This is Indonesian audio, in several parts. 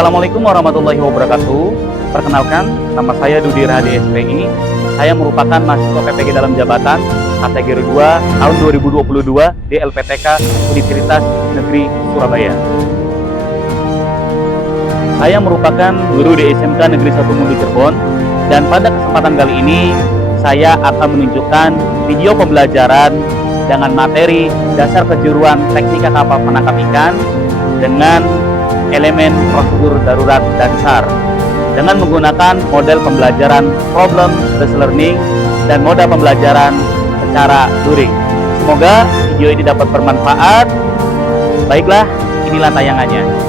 Assalamualaikum warahmatullahi wabarakatuh. Perkenalkan, nama saya Dudi Rahadi SPI. Saya merupakan mahasiswa PPG dalam jabatan kategori 2 tahun 2022 di LPTK Universitas Negeri Surabaya. Saya merupakan guru di SMK Negeri 1 Mundu Cirebon, dan pada kesempatan kali ini saya akan menunjukkan video pembelajaran dengan materi dasar kejuruan teknika kapal penangkap ikan dengan elemen prosedur darurat dan SAR dengan menggunakan model pembelajaran problem based learning dan moda pembelajaran secara luring. Semoga video ini dapat bermanfaat. Baiklah, inilah tayangannya.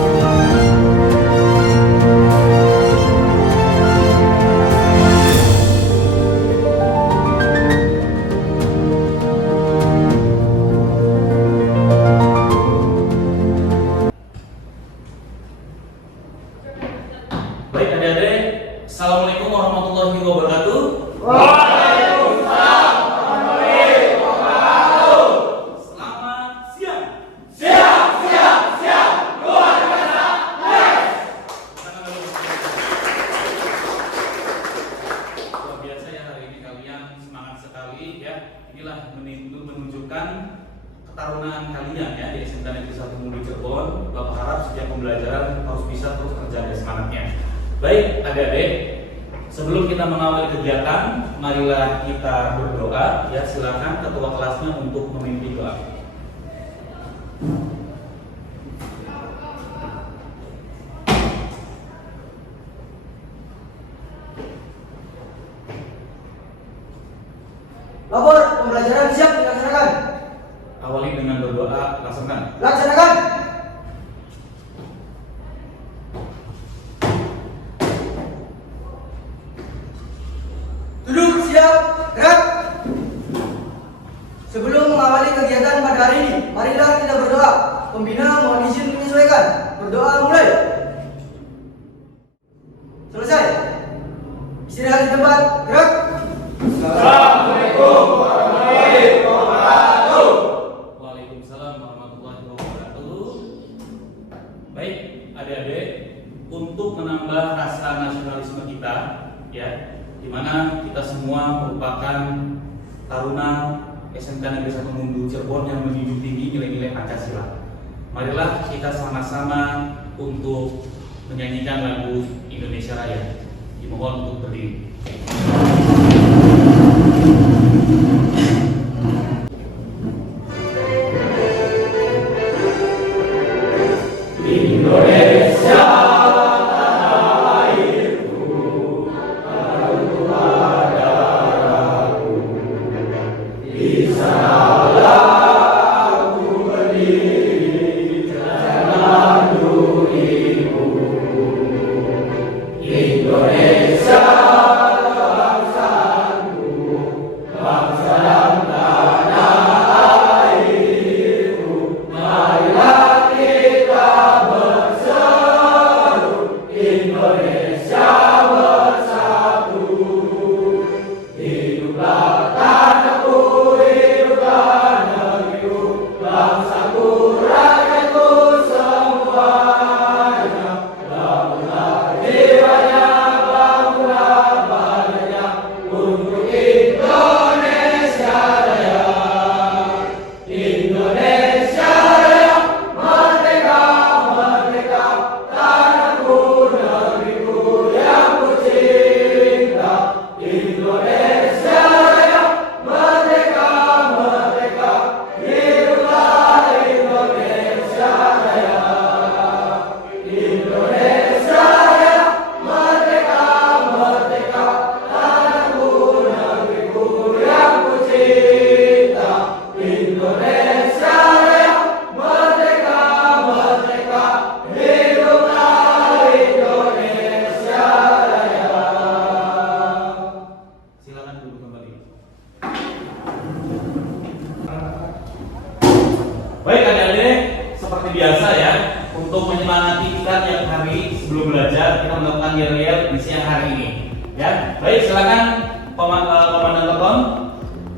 Baik adik-adik, Assalamualaikum warahmatullahi wabarakatuh. Waalaikumsalam warahmatullahi wabarakatuh. Selamat siang. Siap. Luar biasa. Yes. Luar biasa ya, hari ini kalian semangat sekali ya. Inilah menunjukkan ketarunan kalian ya di SMK Negeri 1 Mundu Cirebon. Bapak harap setiap pembelajaran harus bisa terus terjaga semangatnya. Baik adik-adik, sebelum kita mengawali kegiatan, marilah kita berdoa. Ya, silakan ketua kelasnya untuk memimpin doa. Lapor pembelajaran siap dilaksanakan. Awali dengan berdoa, laksanakan. Laksanakan. Duduk, siap, gerak. Sebelum mengawali kegiatan pada hari ini, marilah kita berdoa. Pembina mohon izin menyesuaikan. Berdoa mulai. Selesai. Istirahat di tempat, gerak. Assalamualaikum warahmatullahi wabarakatuh. Waalaikumsalam warahmatullahi wabarakatuh. Baik, adik-adik, untuk menambah rasa nasionalisme kita, ya, di mana kita semua merupakan taruna SMK Negeri 1 Mundu Cirebon yang menjunjung tinggi nilai-nilai Pancasila. Marilah kita sama-sama untuk menyanyikan lagu Indonesia Raya. Dimohon untuk berdiri. Indonesia. Baik adik-adik, seperti biasa ya, untuk menyemangati kita tiap hari sebelum belajar, kita melakukan yel-yel di siang hari ini. Ya, baik, silakan Komandan Keton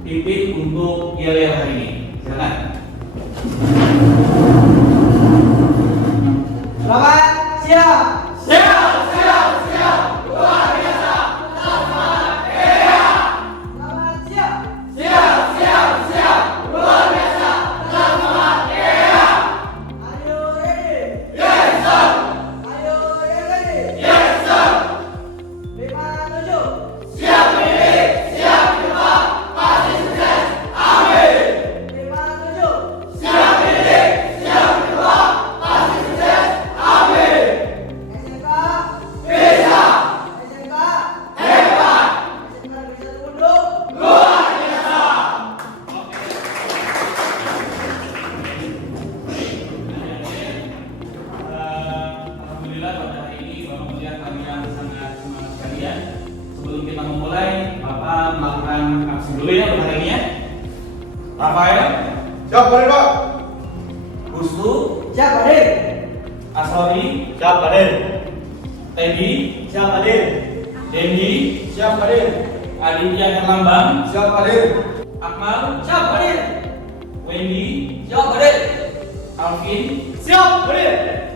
pimpin untuk yel-yel hari ini. Silakan. Selamat siang. Rafael, Siap, Hadir, Pak. Gustu, Siap, hadir. Asori, Siap, Hadir. Teddy, Siap, Hadir. Dendi, Siap, Hadir. Aditya Herlambang, Siap, Hadir. Akmal, Siap, hadir. Wendy, Siap, hadir. Alvin, Siap, Hadir.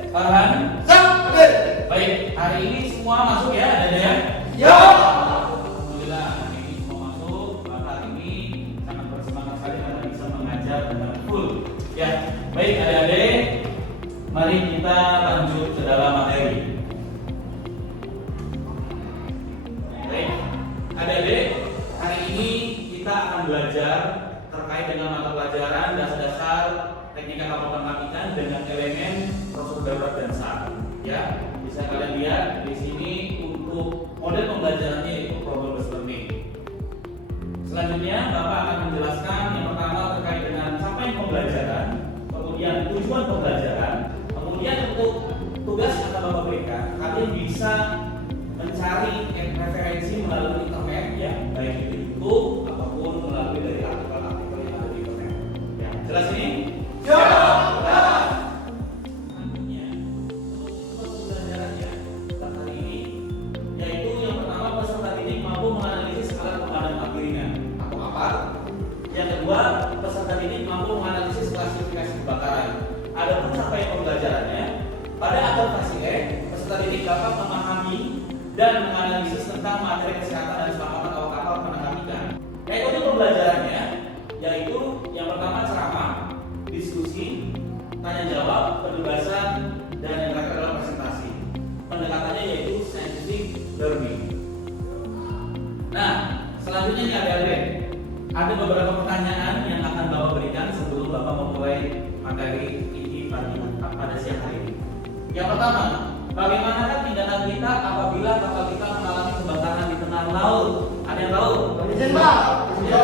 Farhan. Siap, Hadir. Baik, hari ini semua masuk ya, ada ya? Siap. Alhamdulillah, hari ini semua masuk. Maka hari ini sangat bersemangat sekali karena bisa mengajar dengan full. Ya, baik adik-adik, mari kita lanjut ke dalam materi. Baik, adik-adik, hari ini kita akan belajar terkait dengan mata pelajaran dasar-dasar teknik kapal ikan dengan elemen prosedur darurat dan SAR. Ya, bisa kalian lihat di sini untuk model pembelajarannya yaitu problem based learning. Selanjutnya, Bapak akan menjelaskan yang pertama terkait dengan capaian pembelajaran, kemudian tujuan pembelajaran, kemudian untuk tugas yang akan Bapak berikan, kalian bisa mencari referensi melalui internet ya, baik di YouTube ataupun melalui dari artikel-artikel yang ada di internet. Ya, jelas ini? Selanjutnya, untuk pembelajarannya pada hari ini, yaitu yang pertama peserta didik mampu menganalisis alat pemadam api ringan atau APAT. Yang kedua, peserta didik mampu menganalisis klasifikasi kebakaran. Adapun capaian pembelajarannya, pada adaptasi E, peserta didik dapat memahami dan menganalisis tentang materi kesehatan dan keselamatan awak kapal penangkap ikan. Metode pembelajarannya yaitu yang pertama ceramah, diskusi, tanya jawab, penugasan, dan yang terakhir adalah presentasi. Pendekatannya yaitu scientific learning. Nah, selanjutnya nih adik-adik, ada beberapa pertanyaan yang akan Bapak berikan sebelum Bapak memulai materi ini pada siang hari ini. Yang pertama, bagaimanakah tindakan kita apabila kapal kita mengalami kebakaran di tengah laut? Ada yang tahu? Izin, Pak. Ya.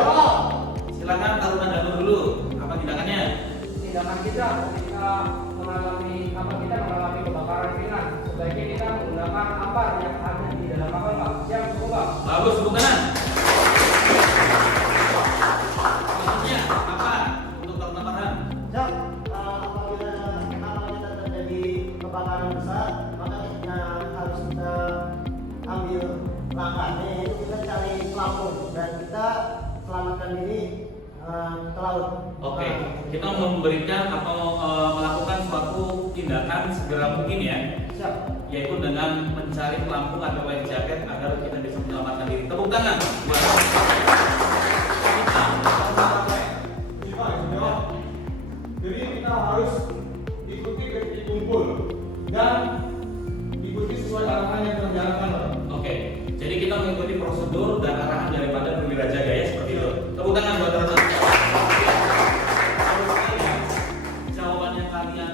Silakan Taruna Dago dulu. Apa tindakannya? Tindakan kita ketika mengalami kebakaran ringan, sebaiknya kita menggunakan ampar yang ada di dalam kapal, Pak. Siap, cukup, Pak. Bagus, tepuk tangan. Selanjutnya apa untuk Taruna Farhan? Siap, apabila kita terjadi kebakaran besar, maka kita harus ambil langkahnya, yaitu kita cari pelampung dan kita selamatkan diri ke laut. Oke, kita memberikan atau melakukan suatu tindakan segera mungkin ya, Siap. yaitu dengan mencari pelampung atau life jacket agar kita bisa menyelamatkan diri. Tepuk tangan. Jadi kita harus ikuti titik kumpul dan ikuti sesuai arahan yang telah diarahkan, Pak. Oke, jadi kita mengikuti prosedur dan arahan daripada perwira jaga ya, seperti itu. Tepuk tangan buat teman-teman. Jawaban yang kalian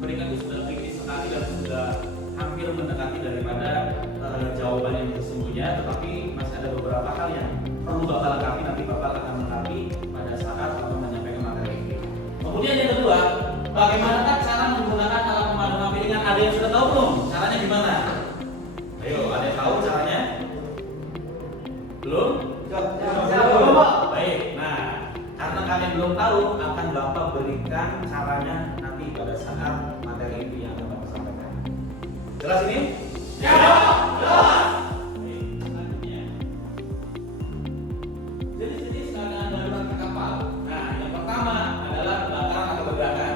berikan itu sudah kritis sekali dan sudah hampir mendekati daripada jawaban yang sesungguhnya, tetapi masih ada beberapa hal yang perlu Bapak lengkapi, nanti Bapak akan lengkapi pada saat Bapak menyampaikan materi ini. Kemudian yang kedua, bagaimanakah cara menggunakan alat pemadam api ringan? Ada yang sudah tahu belum? Caranya gimana? Ayo, ada yang tahu caranya? Belum? Siap, Pak. Baik, nah karena kalian belum tahu, akan Bapak berikan caranya nanti pada saat materi itu yang akan Bapak sampaikan. Jelas ini? Jelas. Baik, selanjutnya. Jenis-jenis keadaan darurat di kapal. Nah, yang pertama adalah kebakaran atau ledakan.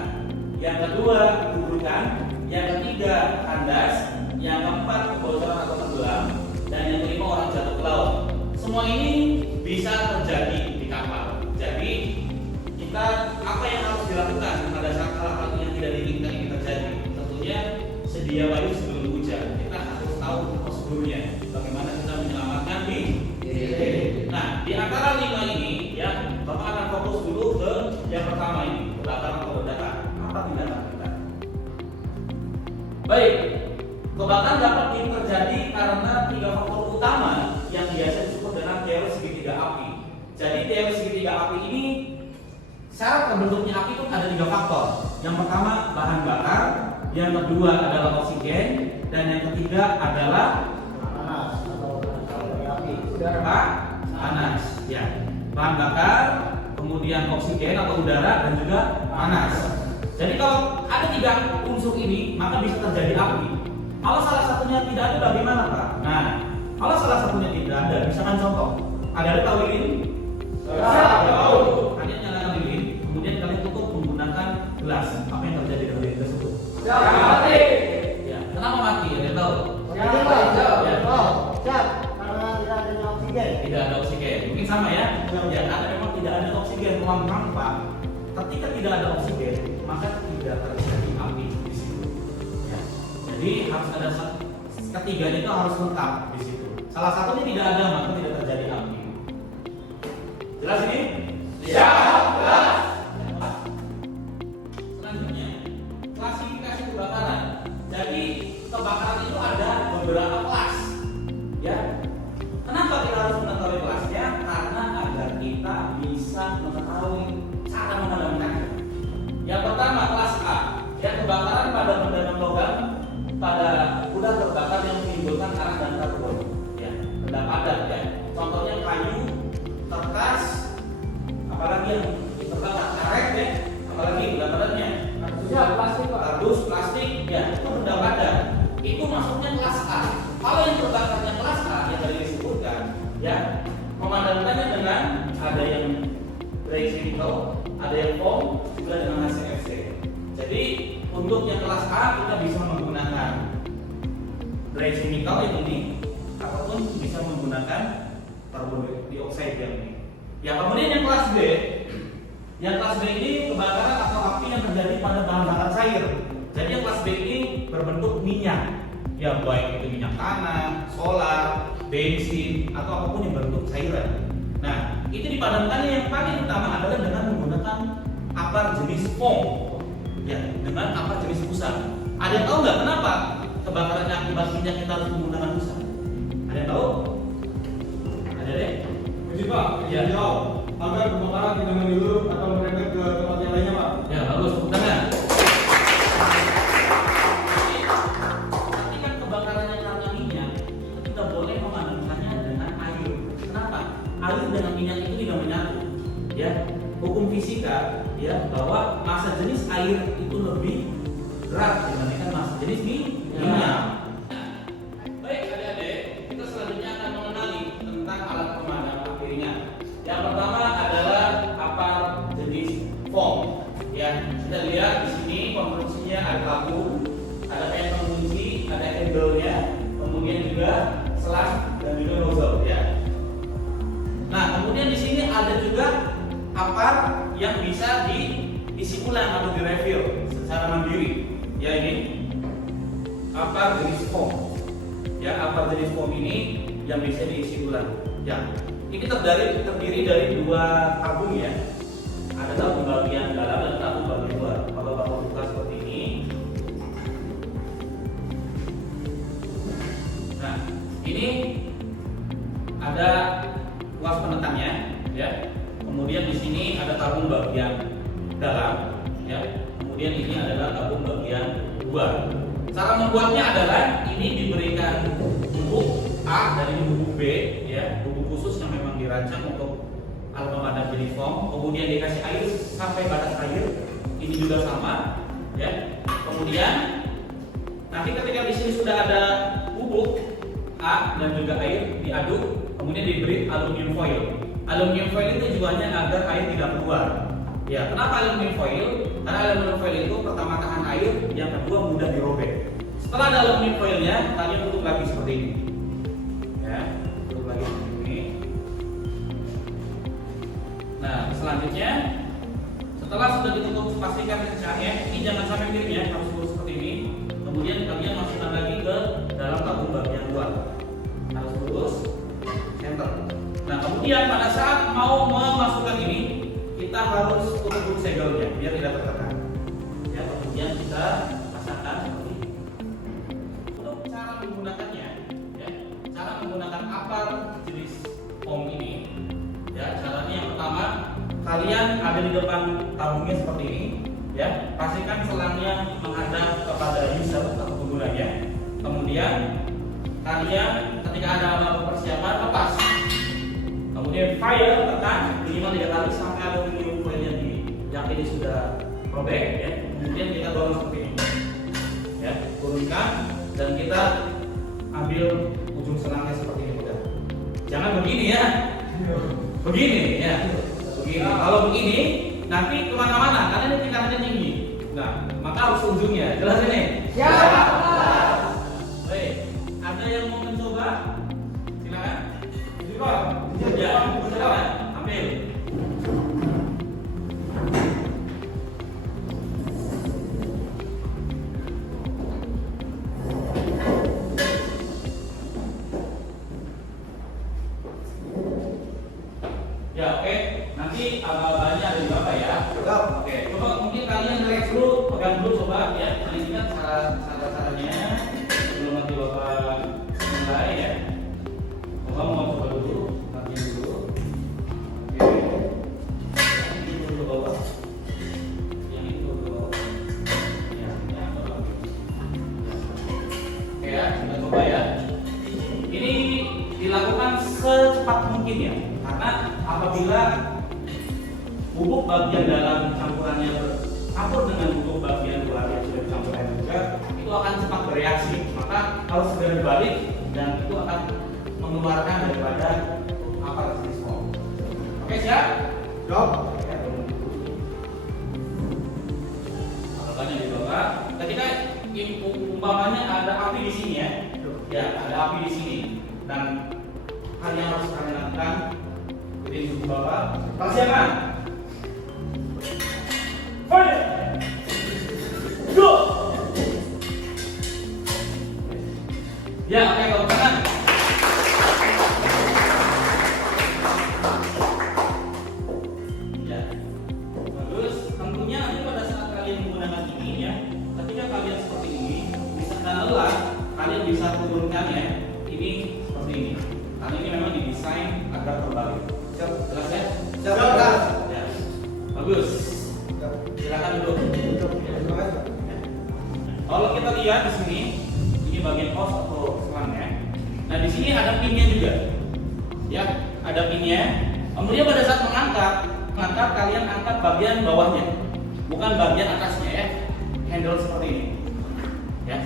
Yang kedua, kuburan. Yang ketiga, kandas. Yang keempat, kebocoran atau tenggelam. Dan yang kelima, orang jatuh ke laut. Semua ini bisa terjadi di kapal. Jadi kita apa yang harus dilakukan pada saat hal-hal yang tidak diinginkan ini terjadi? Tentunya sedia payung sebelum hujan. Kita harus tahu prosedurnya. Bagaimana kita menyelamatkan diri. Nah, di antara 5 ini ya, Bapak akan fokus dulu ke yang pertama ini, kebakaran atau ledakan. Apa tindakan kita? Baik, kebakaran dapat terjadi karena 3 faktor utama yang biasa disebut dengan teori segitiga api. Jadi teori segitiga api ini syarat terbentuknya api itu ada 3 faktor. Yang pertama bahan bakar, yang kedua adalah oksigen, dan yang ketiga adalah Panas atau api. panas. Ya, bahan bakar, kemudian oksigen atau udara, dan juga panas. Jadi kalau ada 3 unsur ini, maka bisa terjadi api. Kalau salah satunya tidak ada, bagaimana Pak? Nah, kalau salah satunya tidak ada, misalkan contoh, ada tahu lilin? Tahu. Kalian nyalakan lilin, kemudian kalian tutup menggunakan gelas. Apa yang terjadi dengan lilin tersebut? Mati. Ya, kenapa mati? Ada tahu? Siap, karena tidak adanya oksigen. Tidak ada oksigen. Mungkin sama ya? Ya, karena memang tidak ada oksigen ruang hampa. Ketika tidak ada oksigen, maka tidak terjadi api di situ. Ya. Jadi harus ada ketiganya itu harus lengkap di situ. Salah satunya tidak ada, maka tidak terjadi api. Jelas ini? Siap, jelas. Selanjutnya, klasifikasi kebakaran. Jadi kebakaran itu ada beberapa kelas. Ya. Kenapa kita harus mengetahui kelasnya? Karena agar kita bisa mengetahui cara memadamkannya. Yang pertama kelas A, ya kebakaran pada benda non logam pada mudah terbakar yang menimbulkan arang dan karbon. Ya, benda padat ya. Contohnya kayu, kertas, apalagi yang terbakar karet ya, apalagi benda padatnya. Ya, plastik Pak. Kardus, plastik, ya itu benda padat. Itu masuknya kelas A. Kalau yang terbakarnya kelas A yang tadi disebutkan, ya memadamkannya dengan ada yang dry chemical, ada yang foam, juga dengan HCFC. Jadi untuk yang kelas A kita bisa menggunakan dry chemical yang ini, ataupun bisa menggunakan karbon dioksida yang ini. Ya kemudian yang kelas B, ini kebakaran atau api yang terjadi pada bahan bakar cair. Jadi yang kelas B ini berbentuk minyak, ya baik itu minyak tanah, solar, bensin, atau apapun yang berbentuk cairan. Nah, itu dipadamkannya yang paling utama adalah dengan menggunakan apar jenis foam, ya, dengan apar jenis busa. Ada yang tahu nggak kenapa kebakarannya akibat minyak kita harus menggunakan busa? Ada yang tahu? Ada deh? Izin Pak, Ya. jawab agar kebakaran tidak menyeluruh atau merembet ke tempat yang lainnya Pak. Ya, bagus, tepuk tangan. Ketika kebakarannya karena minyak, itu tidak boleh memadamkannya dengan air. Kenapa? Air dengan minyak itu tidak menyatu. Ya, hukum fisika ya bahwa massa jenis air itu lebih berat dibandingkan massa jenis minyak. Baik adik-adik, kita selanjutnya akan mengenali tentang alat pemadam api ringan. Yang pertama adalah apar jenis foam. Ya, kita lihat di sini konstruksinya ada tabung, ada pen pengunci, ada handle-nya, kemudian juga selang dan juga nozzle ya. Nah, kemudian di sini ada juga apar yang bisa diisi ulang atau direfill secara mandiri. Ya ini apar jenis foam. Ya, apar jenis foam ini yang bisa diisi ulang. Ya, ini terdiri dari 2 tabung ya. Ada tabung bagian dalam dan tabung bagian luar. Kalau Bapak buka seperti ini. Nah, ini ada luas penentangnya, ya. Kemudian di sini ada tabung bagian dalam, ya. Kemudian ini adalah tabung bagian luar. Cara membuatnya adalah ini diberikan bubuk A dari bubuk B, ya, bubuk khusus yang memang dirancang untuk alat pemadam jenis foam. Kemudian dikasih air sampai batas air. Ini juga sama, ya. Kemudian nanti ketika di sini sudah ada bubuk A dan juga air diaduk, kemudian diberi aluminium foil. Aluminium foil itu tujuannya agar air tidak keluar. Ya, kenapa aluminium foil? Karena aluminium foil itu pertama tahan air, yang kedua mudah dirobek. Setelah ada aluminium foilnya, kalian tutup lagi seperti ini. Ya, tutup lagi seperti ini. Nah, selanjutnya setelah sudah ditutup pastikan pecahnya, ini jangan sampai miring ya, harus lurus seperti ini. Kemudian kalian masukkan lagi ke dalam tabung bagian luar. Harus lurus, center. Nah, kemudian pada saat mau memasukkan ini, kita harus tutup dulu segelnya biar tidak tertekan. Ya, kemudian kita pasangkan seperti ini. Untuk cara menggunakannya, ya, cara menggunakan apar jenis foam ini, ya, caranya yang pertama, kalian ada di depan tabungnya seperti ini, ya, pastikan selangnya menghadap kepada user atau penggunanya. Kemudian kalian ketika ada apa persiapan lepas. Kemudian fire tekan minimal 3 kali sampai aluminium ini sudah robek ya, kemudian kita dorong seperti ini ya, turunkan dan kita ambil ujung senangnya seperti ini udah. Jangan begini ya, begini ya, begini. Kalau begini nanti kemana-mana karena ini tingkatannya tinggi. Nah, maka harus ujungnya. Jelas ini? Siap. Baik, ada yang mau mencoba? Silakan. Coba. Ya, silakan. Ambil. Ya, oke. Nanti abang-abangnya ada di bawah ya. Siap. Oke, coba mungkin kalian relax dulu, pegang dulu coba ya. Kalian ingat cara-caranya sebelum nanti bapak mulai ya. Bapak mau coba dulu, nanti dulu. Oke. Ini dulu ke bawah. Yang itu ke bawah. Ya, yang bawah. Oke ya, kita coba ya. Ini dilakukan secepat mungkin ya, karena apabila bubuk bagian dalam campurannya bercampur dengan bubuk bagian luar yang sudah dicampurkan juga, itu akan cepat bereaksi. Maka harus segera dibalik dan itu akan mengeluarkan daripada aparatus jenis bom. Oke, siap? Siap. Apalagi dibawa. Ketika umpamanya ada api di sini ya, ada api di sini dan hal yang harus kalian lakukan, jadi di bawah, persiapan. Fire! Go! Ya, oke, kalau tangan. Ya. Bagus. Tentunya nanti pada saat kalian menggunakan ini ya, ketika kalian seperti ini, bisa lelah, kalian bisa turunkan ya. Ini seperti ini. Karena ini memang didesain agar terbalik. Siap, jelas ya? Siap, Kak. Ya. Bagus. Silakan duduk. Kalau kita lihat di sini, ini bagian pos atau selangnya. Nah, di sini ada pinnya juga. Ya, ada pinnya. Kemudian pada saat mengangkat kalian angkat bagian bawahnya, bukan bagian atasnya ya. Handle seperti ini. Ya.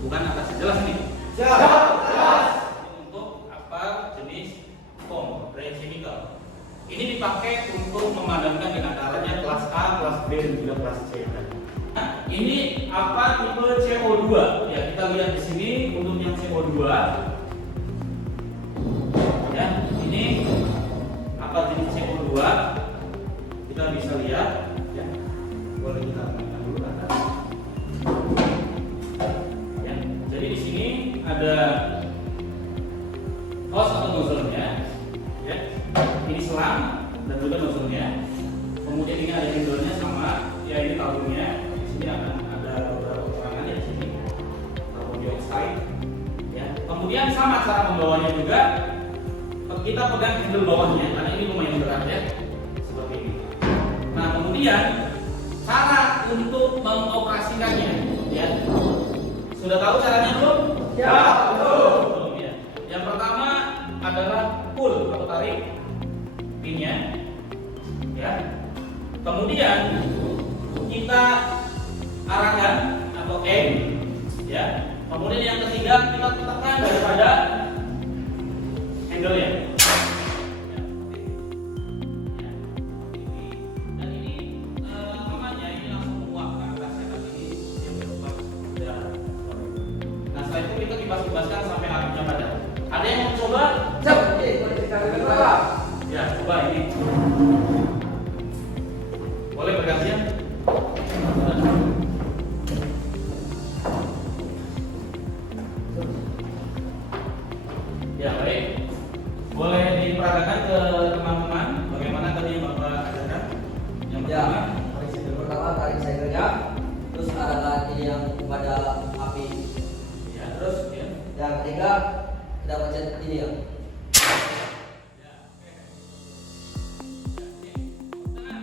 Bukan atasnya. Jelas ini? Siap. Ini untuk apa jenis bom, dry chemical. Ini dipakai untuk memadamkan di antaranya kelas A, kelas B, dan juga kelas C. Nah, ini apa tipe CO2? Ya, kita lihat di sini untuk yang CO2. Ya, ini apa jenis CO2? Kita bisa lihat. Ya, boleh kita tekan dulu ke atas. Ya, jadi di sini ada hose atau nozzle-nya. Ya, ini selang dan juga nozzle-nya. Kemudian ini ada handle-nya sama, ya ini tabungnya. Di sini akan ada beberapa keterangan ya di sini. Tabung dioxide. Ya. Kemudian sama cara membawanya juga. Kita pegang handle bawahnya karena ini lumayan berat ya. Seperti ini. Nah, kemudian cara untuk mengoperasikannya ya. Sudah tahu caranya belum? Ya, belum ya. Yang pertama adalah pull atau tarik pinnya ya. Kemudian kita arahkan atau aim ya. Kemudian yang ketiga kita tekan daripada handle-nya. Ya, seperti ini. Ya, seperti ini. Dan ini namanya ini langsung menguap ke atas ya, tapi ini dia berubah sudah. Nah, setelah itu kita kibas-kibaskan sampai apinya padam. Ada yang mau coba? siap. Boleh kita coba. Ya, coba ini. Boleh berganti ya? Ya, baik. Boleh diperagakan ke teman-teman bagaimana tadi yang Bapak ajarkan? Yang Ya, pertama, tarik segelnya, terus arahkan ini yang pada api. ya, terus ya. Yang ketiga, kita pencet ini ya. Ya, oke. Ya, ini. Tengah.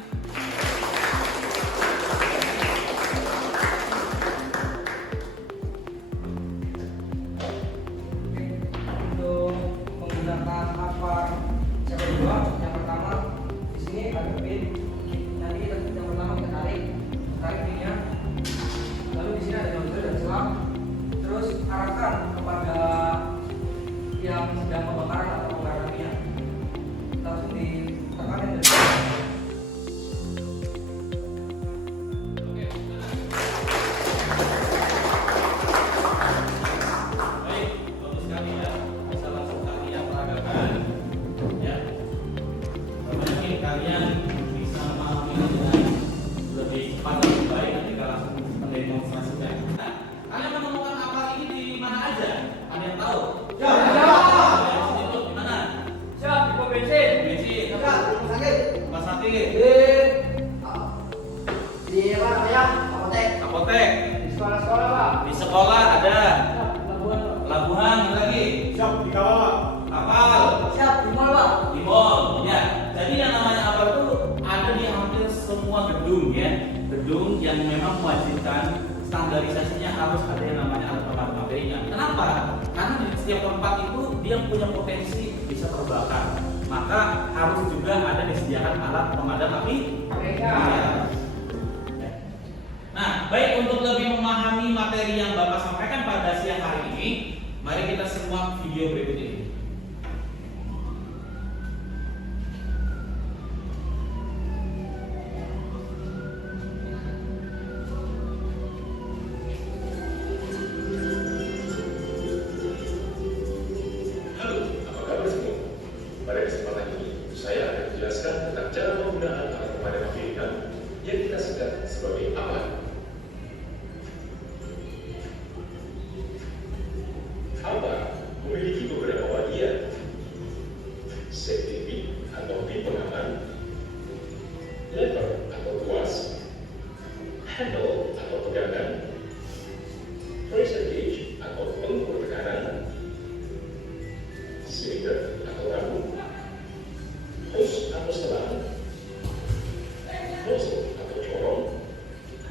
Untuk menggunakan apa? Siapa dua? Yang pertama di sini ada pin. Nanti kita Sekolah ada. Pelabuhan, Pak. Pelabuhan ada lagi. Siap di kawal. Kapal. Siap, di mall Pak. Di mall. Ya. Jadi yang namanya apa itu ada di hampir semua gedung ya. Gedung yang memang mewajibkan standarisasinya harus ada yang namanya alat pemadam apinya. Kenapa? Karena di setiap tempat itu dia punya potensi bisa terbakar. Maka harus juga ada disediakan alat pemadam api. Mereka. Nah, baik untuk lebih memahami materi yang Bapak sampaikan pada siang hari ini, mari kita simak video berikut ini. Halo, apa kabar semua? Pada kesempatan ini, saya akan menjelaskan tentang cara penggunaan alat pemadam api ringan yang kita singkat sebagai APAN. APAN memiliki beberapa bagian: safety pin atau pin pengaman, lever atau tuas, handle atau pegangan, pressure gauge atau pengukur tekanan, silinder atau rambut, hose atau selang, nozzle atau corong,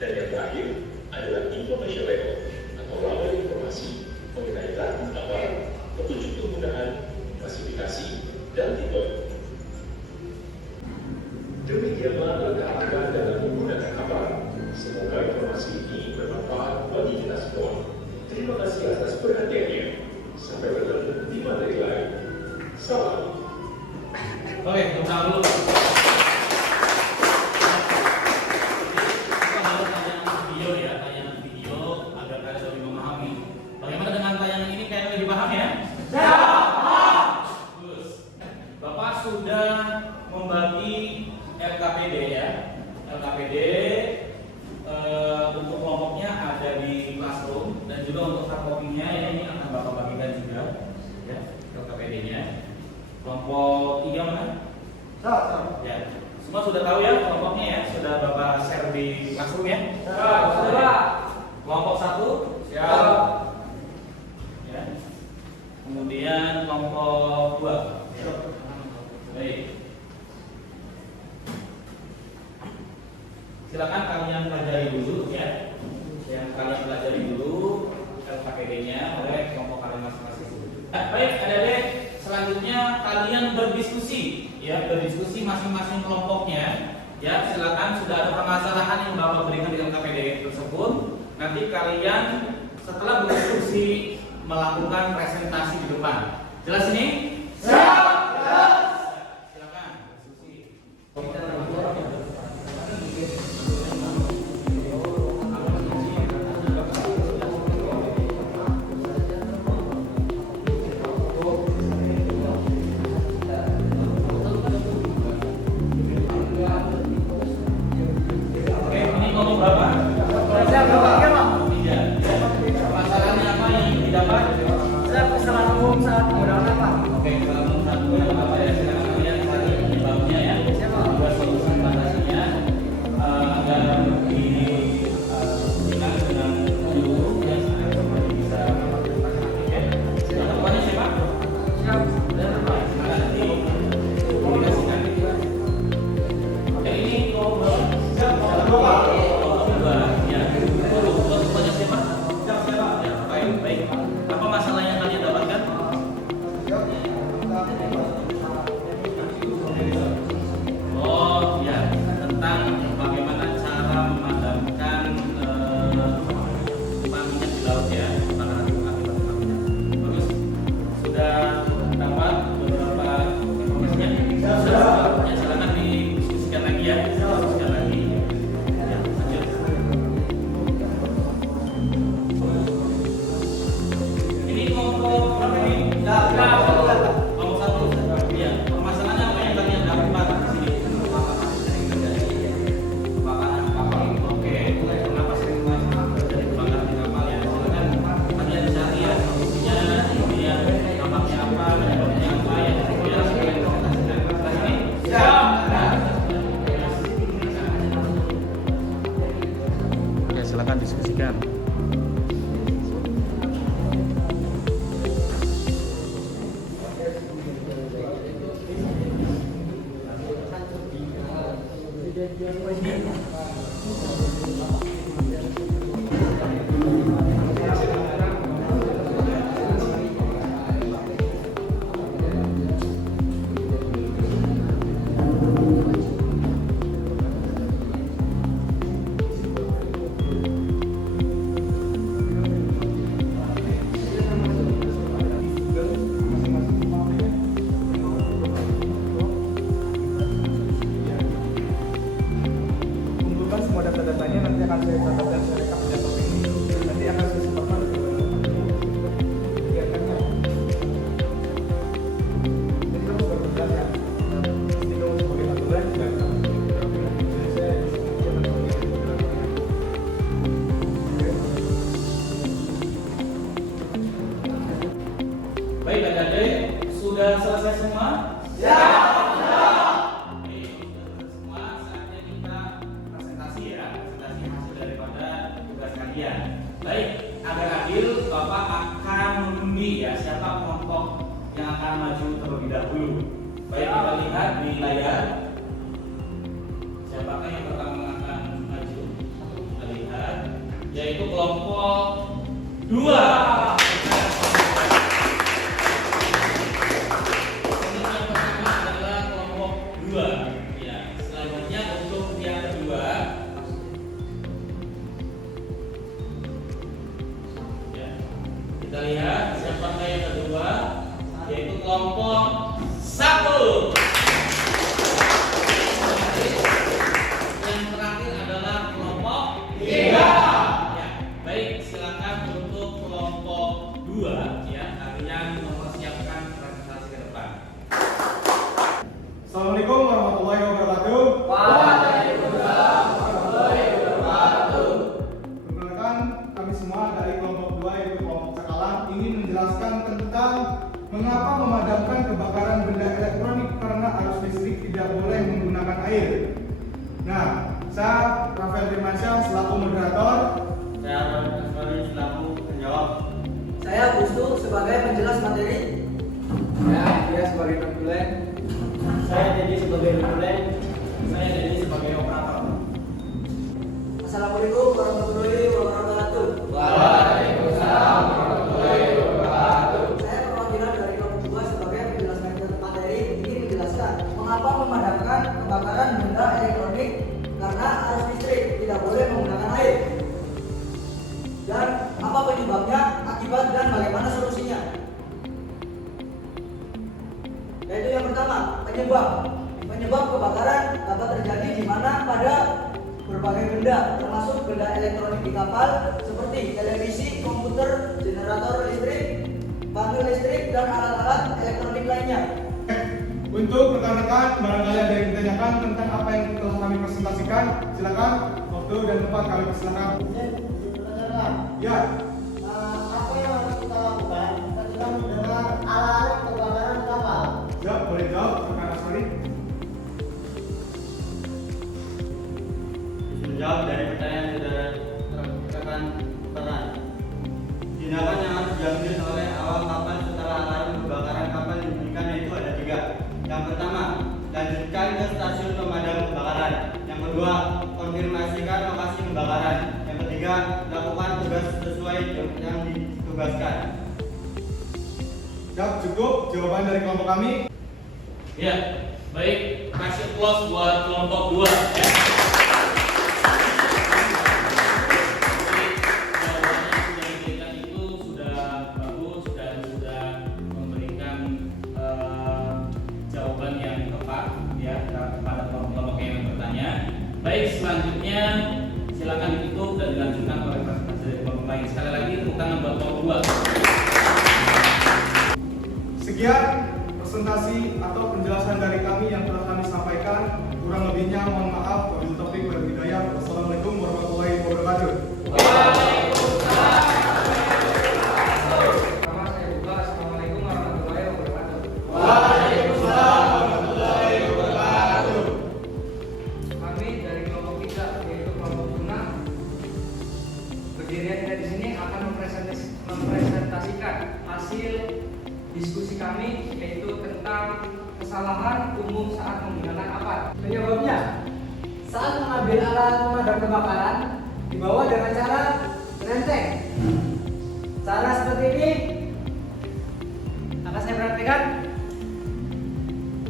dan yang terakhir adalah information label atau label informasi mengenai latar aparat, petunjuk penggunaan, klasifikasi, dan tipe. Demikianlah langkah-langkah dalam menggunakan aparat. Semoga informasi ini bermanfaat bagi kita semua. Terima kasih atas perhatiannya. Sampai bertemu di materi lain. Salam. Oke, tepuk tangan dulu. Kita harus tayangan video ya, tayangan video agar kalian lebih memahami. Bagaimana dengan tayangan ini kalian lebih paham ya? Bagus. Bapak sudah membagi LKPD ya. LKPD untuk kelompoknya ada di classroom dan juga untuk hard copy-nya ya, ini akan Bapak bagikan juga ya, LKPD-nya. Kelompok 3 mana? Ya. Semua sudah tahu ya kelompoknya ya? Sudah Bapak share di classroom ya? Siap. Kelompok 1? Siap. Ya. Kemudian kelompok 2. Baik. Silakan kalian pelajari dulu ya. Yang kalian pelajari dulu LKPD-nya oleh kelompok kalian masing-masing. Baik, adik-adik, selanjutnya kalian berdiskusi ya, berdiskusi masing-masing kelompoknya. Ya, silakan sudah ada permasalahan yang Bapak berikan di LKPD tersebut. Nanti kalian setelah berdiskusi melakukan presentasi di depan. Jelas ini? Siap. Silakan diskusi. Oke, ini ngomong berapa? Siap, Bapak. Tiga. Masalahnya apa yang didapat? Saya kesalahan umum saat menggunakan apa? Oke, kalau menurut satu yang apa ya, silakan kalian cari penyebabnya ya. Juga solusi mengatasinya agar diberikan dengan guru yang seperti bisa oke. Ketuanya siapa? Siap. Silakan dikomunikasikan. Oke, ini kelompok dua. Ya, ketuanya siapa? Ya, baik. Apa masalah yang kalian dapatkan? Oh ya, tentang bagaimana cara memadamkan minyak di laut ya, kebakaran akibat minyak. Bagus, sudah dapat beberapa informasinya. Ya, silakan didiskusikan lagi ya, diskusikan lagi. Ya, lanjut. Ini kelompok berapa ini? Kelompok 1. Ya, permasalahannya apa yang kalian dapat di sini? Kebakaran kapal. Oke, kenapa sering terjadi kebakaran di kapal ya? Silakan kalian cari ya solusinya, kemudian dampaknya apa, penyebabnya apa ya. Kemudian kalian presentasikan kelas ini. Siap. Ya, silakan diskusikan. data-datanya nanti akan saya catat dan saya rekap di laptop ini. Nanti akan saya sebarkan ke kegiatannya. Jadi kamu berpesan ya. Jadi kamu sebagai aturan dan kamu jadi saya jangan sebagai aturan. Baik adik-adik, sudah selesai semua? Ya. Baik, sudah selesai semua. Saatnya kita presentasi ya, presentasi hasil daripada tugas kalian. Baik, agar adil, Bapak akan mengundi ya siapa kelompok yang akan maju terlebih dahulu. Baik, kita lihat di layar. Siapakah yang pertama akan maju? Kita lihat, yaitu kelompok 2. Kita lihat siapakah yang kedua, yaitu kelompok 1. Yang terakhir adalah kelompok 3. Ya, baik, silakan untuk kelompok 2 ya, kalian mempersiapkan presentasi ke depan. Assalamualaikum warahmatullahi wabarakatuh. Waalaikumsalam warahmatullahi wabarakatuh. Perkenalkan, kami semua dari kelompok 2 yaitu kelompok Cakalang ingin menjelaskan tentang mengapa memadamkan kebakaran benda elektronik karena arus listrik tidak boleh menggunakan air. Nah, saya Rafael Firmansyah selaku moderator. Saya Ron Asmari selaku penjawab. Saya Gustu sebagai penjelas materi. Ya, dia sebagai pemulai. Saya jadi sebagai pemulai. Saya jadi sebagai operator. Assalamualaikum warahmatullahi wabarakatuh. Waalaikumsalam warahmatullahi wabarakatuh. Saya perwakilan dari kelompok 2 sebagai penjelas materi ingin menjelaskan mengapa memadamkan kebakaran benda elektronik karena arus listrik tidak boleh menggunakan air. Dan apa penyebabnya, akibat dan bagaimana solusinya? Yaitu yang pertama, penyebab. Penyebab kebakaran dapat terjadi di mana pada berbagai benda, termasuk benda elektronik di kapal seperti televisi, komputer, generator listrik, panel listrik, dan alat-alat elektronik lainnya. Untuk rekan-rekan, barangkali ada yang ditanyakan tentang apa yang telah kami presentasikan, silakan waktu dan tempat kami persilakan. Ya, Apa yang harus kita lakukan ketika mendengar alarm kebakaran kapal? ya boleh jawab rekan Asmari. Menjawab dari pertanyaan saudara rekan Peran. Tindakan yang harus diambil oleh awak kapal setelah alarm kebakaran kapal dibunyikan yaitu ada 3. Yang pertama, lanjutkan ke stasiun pemadam kebakaran. Yang kedua, konfirmasikan lokasi kebakaran. Yang ketiga, lakukan tugas sesuai yang ditugaskan. Ya, cukup jawaban dari kelompok kami. Ya, baik, kasih applause buat kelompok 2 ya. Baik, selanjutnya silakan ditutup dan dilanjutkan oleh presentasi dari kelompok lain. Sekali lagi tepuk tangan buat kelompok 2. Sekian presentasi atau penjelasan dari kami yang telah kami sampaikan. Kurang lebihnya mohon maaf. Wabillahi taufiq wal hidayah. Wassalamualaikum warahmatullahi wabarakatuh. Pertama saya buka. Assalamualaikum warahmatullahi wabarakatuh. Waalaikumsalam warahmatullahi wabarakatuh. Kami dari kelompok 3 yaitu kelompok Tuna. Berdirinya kita di sini akan mempresentasikan hasil diskusi kami yaitu tentang kesalahan umum saat menggunakan apar. Penyebabnya, saat mengambil alat pemadam kebakaran dibawa dengan cara menenteng. Cara seperti ini akan saya praktekkan.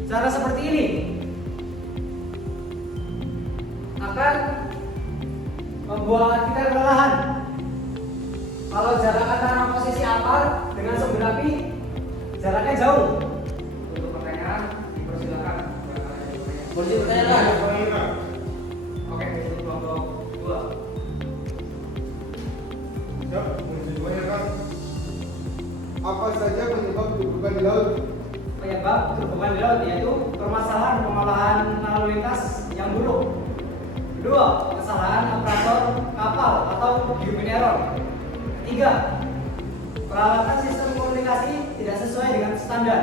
Cara seperti ini akan membuat kita kelelahan. Kalau jarak antara posisi apar dengan sumber api jaraknya jauh. Untuk pertanyaan dipersilakan. Boleh dipertanyakan? Oke, untuk kelompok 2. saja penyebab keburukan di laut? Penyebab kerubukan di laut yaitu permasalahan pengolahan lalu lintas yang buruk. Kedua, kesalahan operator kapal atau human error. Tiga, peralatan sistem komunikasi tidak sesuai dengan standar.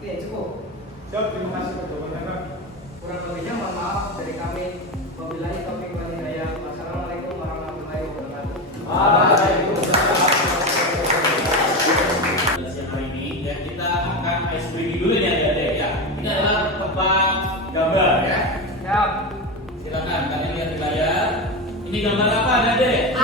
Oke, cukup. Siap, terima kasih Pak Jawaban. Kurang lebihnya mohon maaf dari kami. Wabillahi taufiq wal hidayah. Wassalamualaikum warahmatullahi wabarakatuh. Siang hari ini dan kita akan ice breaking dulu nih adik-adik ya. Ini adalah tebak gambar ya. Siap. Silakan kalian lihat di layar. Ini gambar apa adik-adik?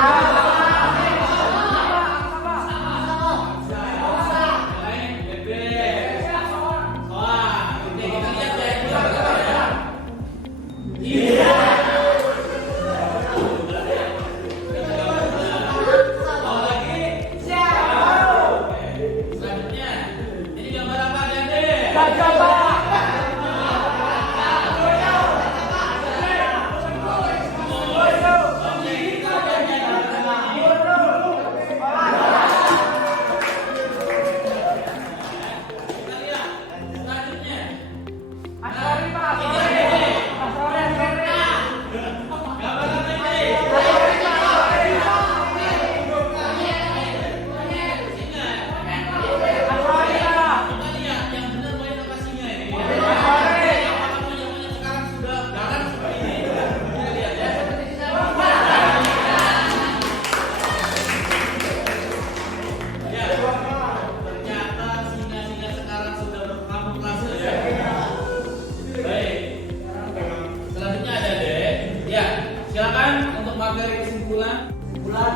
Kesimpulan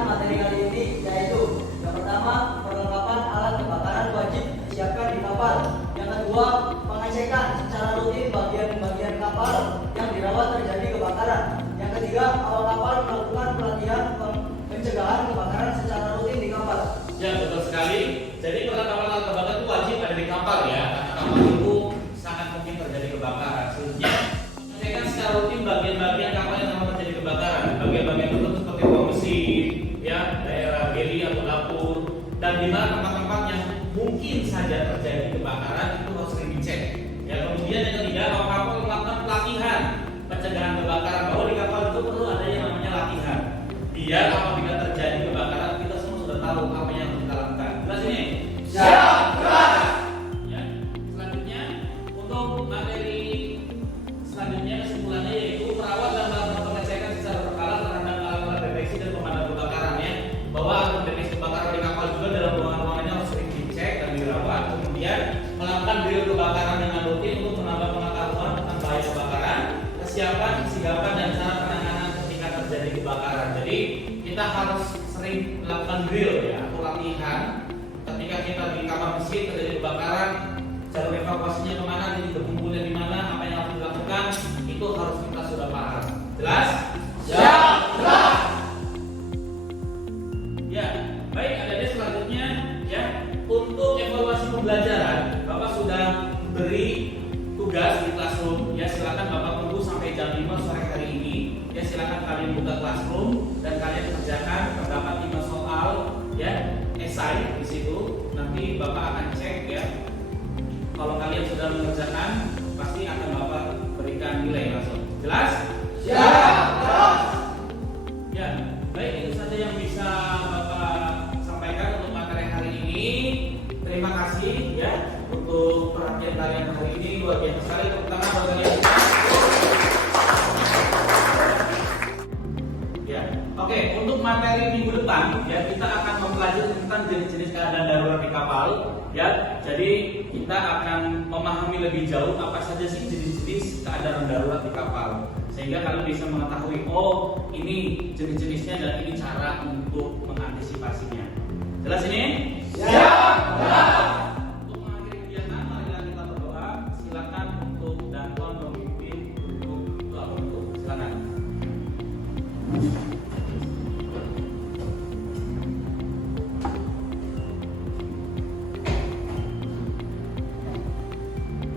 materi kali ini yaitu yang pertama, perlengkapan alat kebakaran wajib disiapkan di kapal. Yang kedua, pengecekan secara rutin bagian-bagian kapal yang dirawat terjadi kebakaran. Yang ketiga, awak kapal melakukan pelatihan pencegahan kebakaran secara rutin di kapal. Ya, betul sekali. Jadi perlengkapan alat kebakaran itu wajib ada di kapal ya, karena kapal itu sangat mungkin terjadi kebakaran. Selanjutnya, pengecekan secara rutin bagian-bagian kapal yang akan terjadi kebakaran. Bagian-bagian tertentu seperti ruang mesin, ya, daerah geli atau dapur, dan di mana tempat-tempat yang mungkin saja terjadi kebakaran itu harus sering dicek. Ya, kemudian yang ketiga, awak kapal melakukan pelatihan pencegahan kebakaran. Bahwa di kapal itu perlu ada yang namanya latihan. Biar apabila terjadi kebakaran kita semua sudah tahu apa yang harus kita lakukan. Jelas ini? Siap. Ya. Selanjutnya untuk materi selanjutnya kesimpulannya yaitu perawat dan melakukan pengecekan secara berkala terhadap alat-alat deteksi dan pemadam kebakaran ya. Bahwa alat deteksi kebakaran di kapal juga dalam ruangan-ruangannya harus sering dicek dan dirawat. Kemudian melakukan drill kebakaran dengan rutin untuk menambah pengetahuan tentang bahaya kebakaran, kesiapan, kesigapan dan cara penanganan ketika terjadi kebakaran. Jadi kita harus sering melakukan drill ya atau latihan ketika kita di kamar mesin terjadi kebakaran, jalur evakuasinya kemana, jadi berkumpulnya di mana, apa yang harus dilakukan itu harus kita sudah paham. Jelas? Siap. Ya, baik. Ada selanjutnya ya untuk evaluasi pembelajaran, Bapak sudah beri tugas di classroom. Ya, silakan Bapak tunggu sampai jam 5 sore hari ini. Ya, silakan kalian buka classroom dan kalian kerjakan terdapat 5 soal ya esai di situ. Nanti Bapak akan cek ya. Kalau kalian sudah mengerjakan, pasti akan Bapak berikan nilai langsung. Jelas? Ya, baik, itu saja yang bisa Bapak sampaikan untuk materi hari ini. Terima kasih ya untuk perhatian kalian hari ini, luar biasa sekali. Tepuk tangan buat kalian. Ya, oke. Untuk materi minggu depan ya kita akan mempelajari tentang jenis-jenis keadaan darurat di kapal. Ya, jadi kita akan memahami lebih jauh apa saja sih jenis-jenis keadaan darurat di kapal, sehingga kalian bisa mengetahui oh ini jenis-jenisnya dan ini cara untuk mengantisipasinya. Jelas ini? Siap. Untuk mengakhiri kegiatan, marilah kita berdoa. Silakan untuk Danton memimpin untuk doa penutup. Silakan.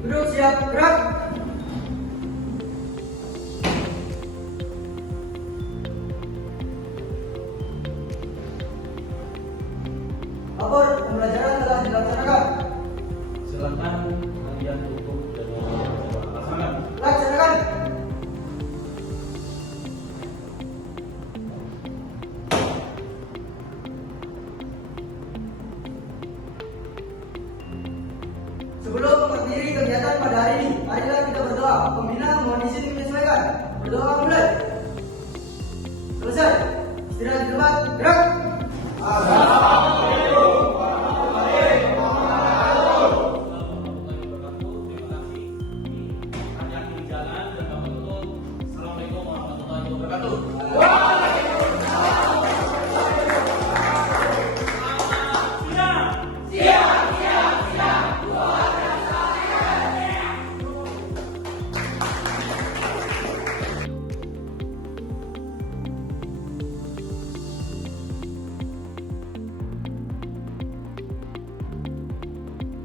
Duduk, siap, gerak. Lapor pembelajaran telah dilaksanakan. Silakan kalian tutup dengan pasangan. Laksanakan. Sebelum mengakhiri kegiatan pada hari ini, marilah kita berdoa. Pembina mohon izin menyesuaikan. Berdoa mulai. Selesai. Istirahat di tempat. Gerak.